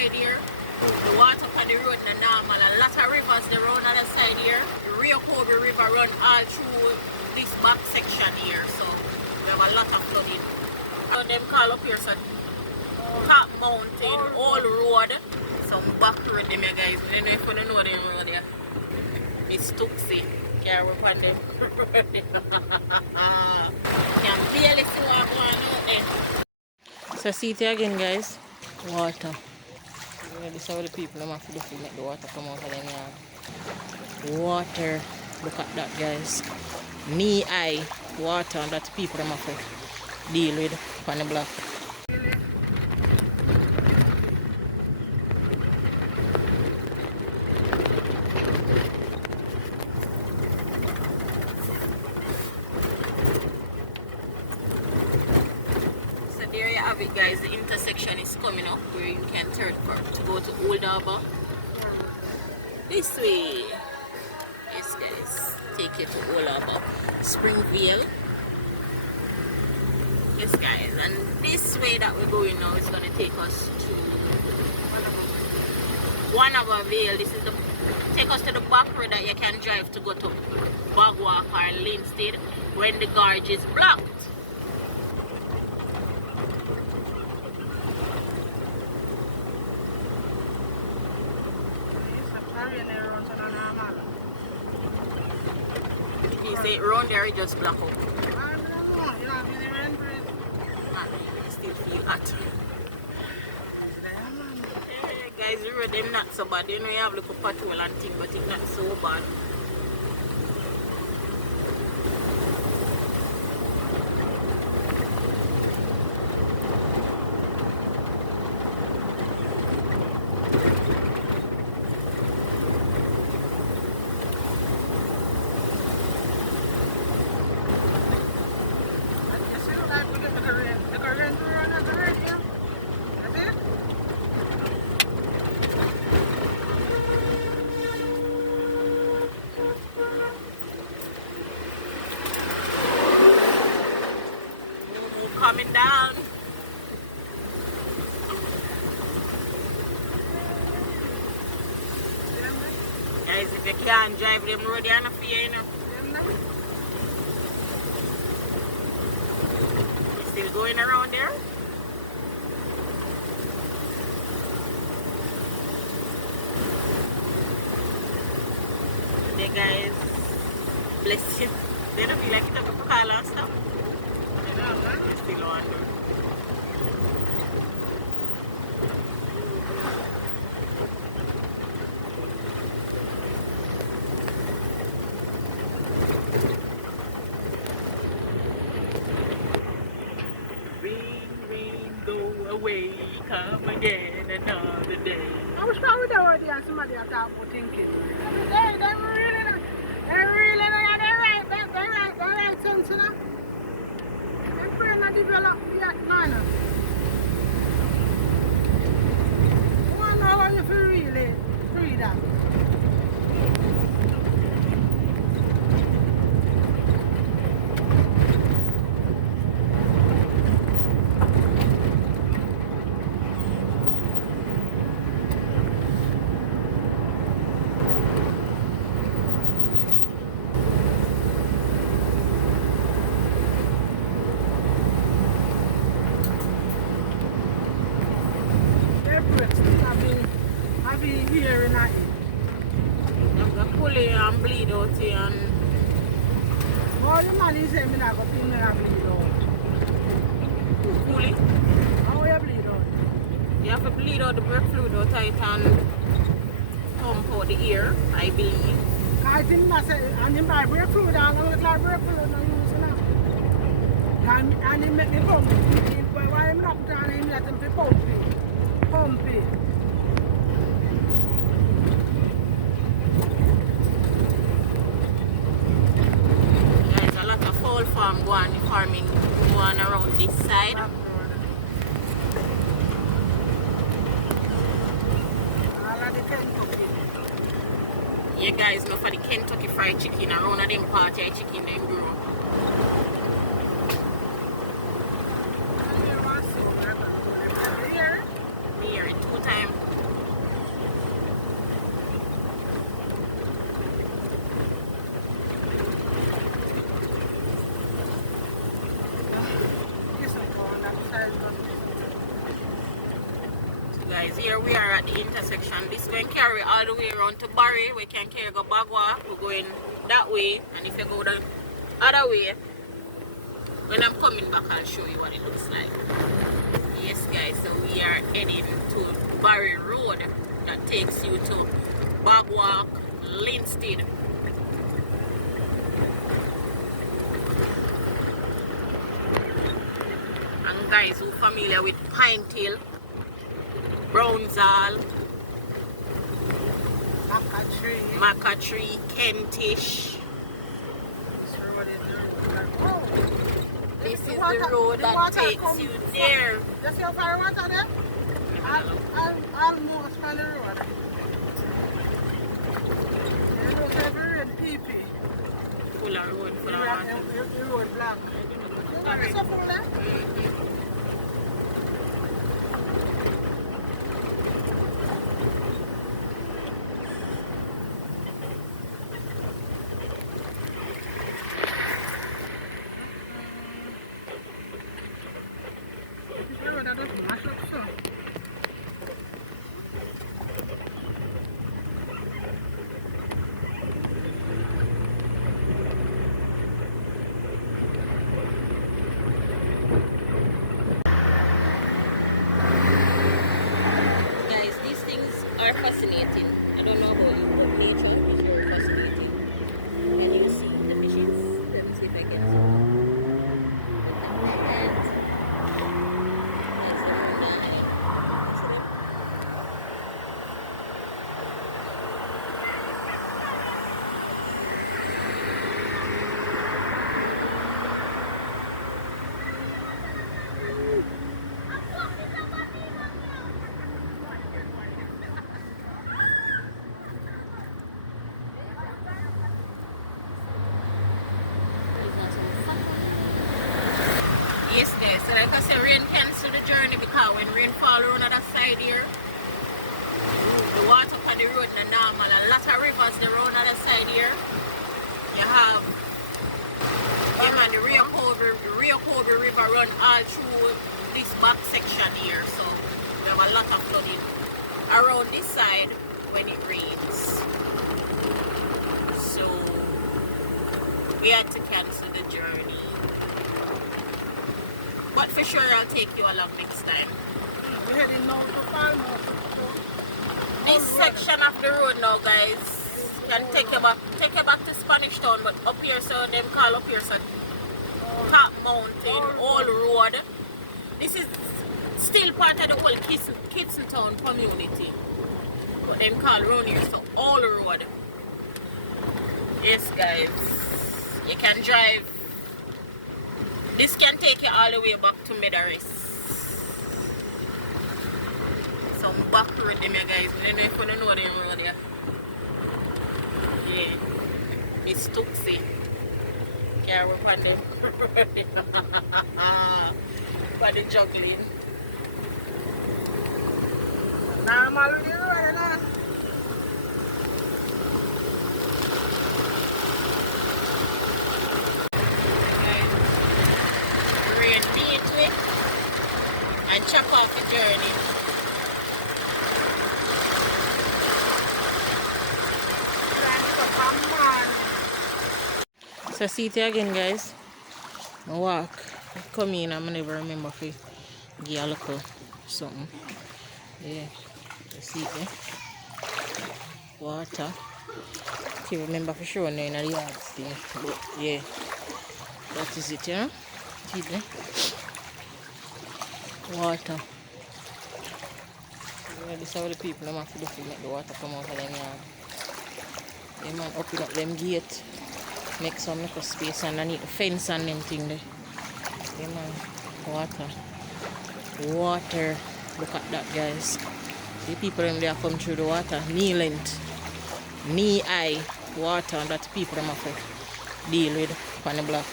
side here. The water on the road the normal. A lot of rivers they run on the side here. The Rio Kobe River run all through this back section here. So we have a lot of flooding. So them call up here so Top Mountain, Old Road. Some back road them here guys. I don't know if you don't know them road there. It's Tuxie. Can't work on them. Can barely see what going out there. So see it again guys. Water. This is how the people have to do to make the water come out of them yard. Water. Look at that guys. Knee high water, and that people have to deal with on the block. It guys, the intersection is coming up where you can turn to go to Old Harbour. This way. Yes guys, take you to Old Harbour. Springvale. Yes guys, and this way that we're going now is going to take us to Wanavale. This is the take us to the back road that you can drive to go to Bagwalk or Linstead when the gorge is blocked. You say around there it just block out. Still feel hot. Guys, the road them not so bad. You know you have like a patrol and thing, but it's not so bad. Coming down. Guys, if you can't drive them road, you're not fear, you know. You still going around there? The guys, bless you. They don't feel like it up to call and stuff. Still on. Rain, go away, come again another day. I was probably the audience somebody I thought was thinking. They really they right sense, you know. Develop yet minor. I want to know how you feel really free that. I've been here in that. I'm going to pull it and bleed out here and... Oh, the man is saying I'm not going to bleed out. Pull it? How you bleed out? You have to bleed out the brake fluid out it and pump out the air, I believe. I think I said, and then buy brake fluid, and I look like brake fluid, no use now. And he make me pump it. But while I'm not down, he let him pump it. Pump it. There's a lot of fowl farm farming going around this side. Yeah guys, know for the Kentucky Fried Chicken, around them party chicken them grow. Me here 2 times. guys, here we are at the intersection. This going to carry all the way around to Barry. We can carry go Bagua. We're going that way. And if you go the other way, when I'm coming back, I'll show you what it looks like. Yes guys, so we are heading to Barry Road that takes you to Bagua, Linstead. And guys who familiar with Pinetail, Brownsall, Macatree, Kentish. This is the road that takes you there. You see how far water there? Almost on the road. You look every red pee-pee. Full of road, full of water. The road black. You want to suffer there? Guys, these things are fascinating. I don't know about you, but nature is very fascinating. Can you see the fishes? Let me see if I can zoom. Look at that. That's so nice. Yes, guys. So like I said, rain cancel the journey because when rain fall around on that side here, the water on the road is normal. A lot of rivers the road on that side here. You have the Rio Kobe River run all through this back section here. So we have a lot of flooding around this side when it rains. So we had to cancel the journey. But for sure I'll take you along next time. We're heading now to Palmouth. This section of the road now, guys, can take you back to Spanish Town, but up here, so them call up here, so Top Mountain, Old Road. This is still part of the whole Kitson Town community, but them call around here, so Old Road. Yes, guys, you can drive. This can take you all the way back to Medaris. Some back road them here, guys. I don't know if you don't know them road here. Yeah. It's Tuxie. Can't work on them. For the juggling. Normal with the road, you know. And chop off the journey. So see it again, guys. I walk, I come in, I never remember if I give a little something. Yeah, you see it there. Water. Can't remember for sure now in the yard still. But yeah, that is it, yeah. See it there. Water. Yeah, this is how the people have to do to make the water come out of them yard. Yeah, man, open up them gate, make some little space underneath the fence and them thing there. Yeah, man, water. Water. Look at that, guys. The people them there come through the water, knee length, knee high water, and that people them have to deal with on the block.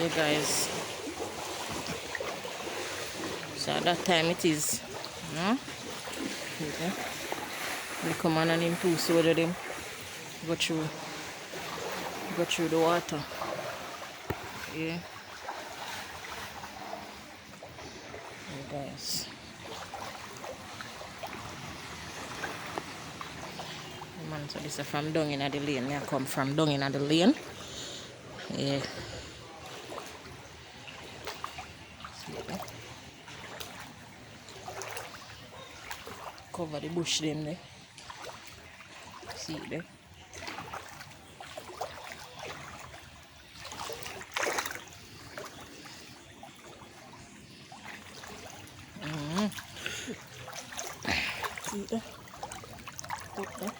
Yeah, guys, so at that time it is Okay. We come on and him too, so that him go through the water. Yeah. Hey guys. Man, so this is from down in the lane. I come from down in the lane. Yeah. See there? Cover the bush them there. See it there? See it there? Look there.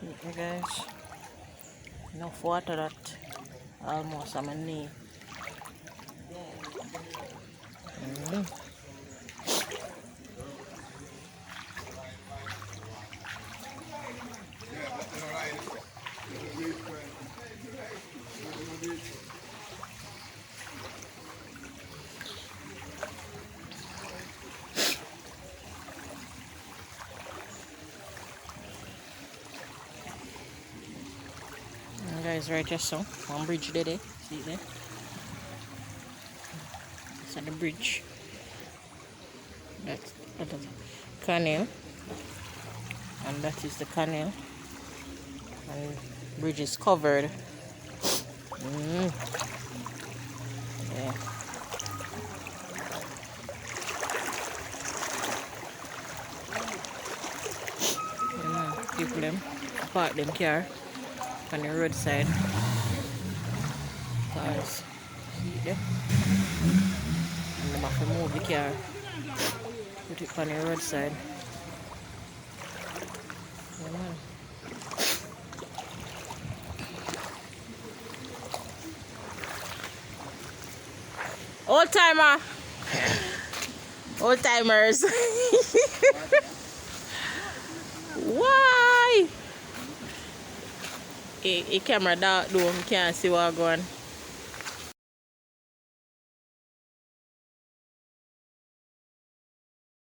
See it there, guys. Enough water that almost I'm in need. Guys, right here, so one bridge there, see it there? It's at the bridge. That's the canal, and that is the canal, and bridge is covered. Yeah. People them park them car on the roadside. Cars, see it there? And they have to move the car, put it on the roadside. Yeah, man. Old timer, old timers. Why? A camera dark though, you can't see what going on.